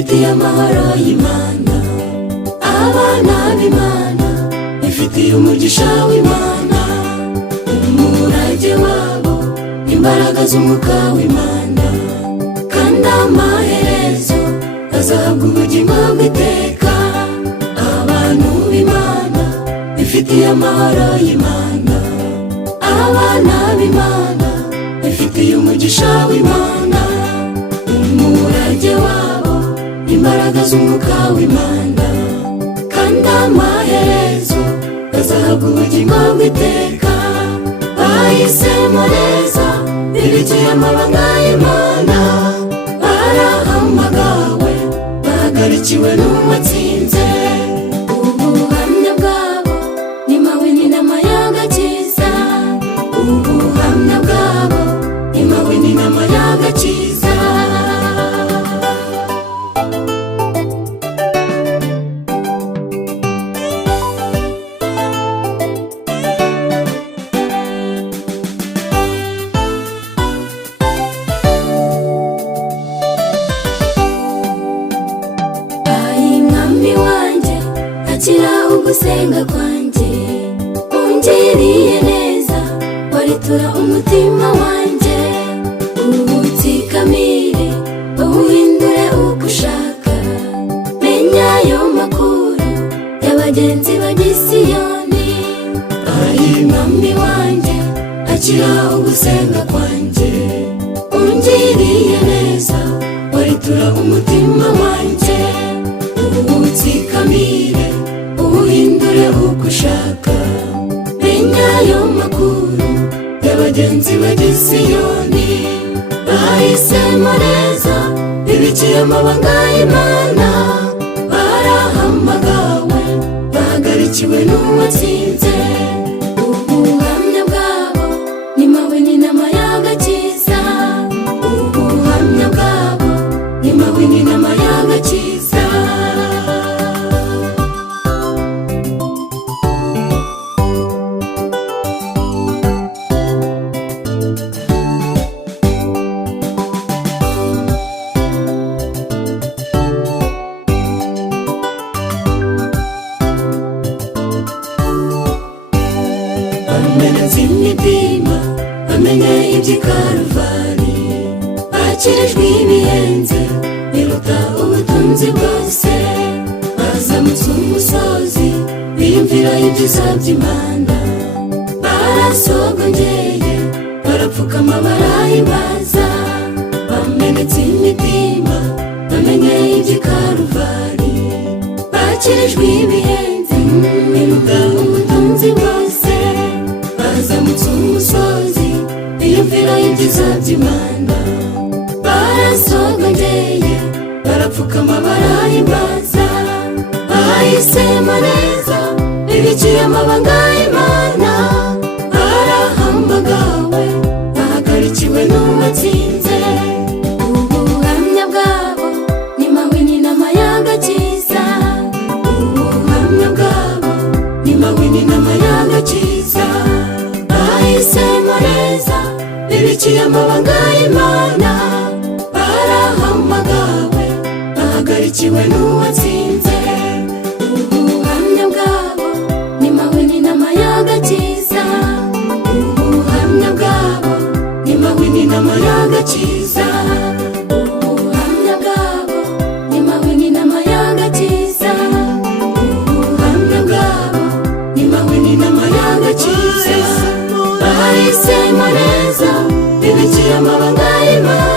bifitiye amahoro y'Imana. Abana b'Imana bifitiye umugisha w'Imana, umurage wabo imbaraga z'umwuka w'Imana, kandi amaherezo azahabwa ubugingo bw'iteka. Abantu b'Imana bifitiye amahoro y'Imana. Abana b'Imana bifitiye umugisha w'Imana, umurage wabo imbaraga z'umwuka w'Imana, kandi amaherezo bazahabwa ubugingo bw'iteka. Bahisemo neza bibikiye amabanga y'Imana, barahamagawe bahagarikiwe n'uwatsinze. Ubuhamya bwabo ni mawini n'amayaga-kiza, ubuhamya bwabo ni mawini n'amayaga-kiza. Akira ugusenga kwanjye, ungiriye neza, waritura umutima wanjye. Ubutsikamire uwuhindure uko ushaka, menya ayo makuru y'abagenzi b'i Siyoni. Mwami wanjye, akira ugusenga kwanjye, ungiriye neza, waritura umutima wanjye. Ubutsikamire uhindure uko ushaka, menya ayo makuru y'abagenzi b'i Siyoni. Bahisemo neza bibikiye amabanga y'Imana, barahamagawe bahagarikiwe n'uwatsinze. Ubuhamya bwabo ni mawini n'amayaga-kiza, ubuhamya bwabo ni mawini n'amayaga-kiza. Bamenetse imitima, bamenye iby'i Karuvali, bakirijwe ibihenze biruta ubutunzi bwose. Bazamutse umusozi biyumvira ibyiza by'Imana, barasogongeye barapfukama barahimbaza. Bamenetse imitima, bamenye iby'i Karuvali, bakirijwe ibihenze biruta ubutunzi bwose. Bazamutse umusozi biyumvira ibyiza by'Imana, barasogongeye barapfukama barahimbaza. Bahisemo neza bibikiye amabanga y'Imana, barahamagawe bahagarikiwe n'uwatsinze. Ubuhamya bwabo ni mawini n'amayaga-kiza, ubuhamya bwabo ni mawini n'amayaga-kiza. Bahisemo neza bibikiye amabanga y'Imana, barahamagawe bahagarikiwe n'uwatsinze. Ubuhamya bwabo ni mawini n'amayaga-kiza, ubuhamya bwabo ni mawini n'amayaga-kiza, ubuhamya bwabo ni mawini n'amayaga-kiza, ubuhamya bwabo ni mawini n'amayaga-kiza. Bahisemo neza bibikiye amabanga y'Imana.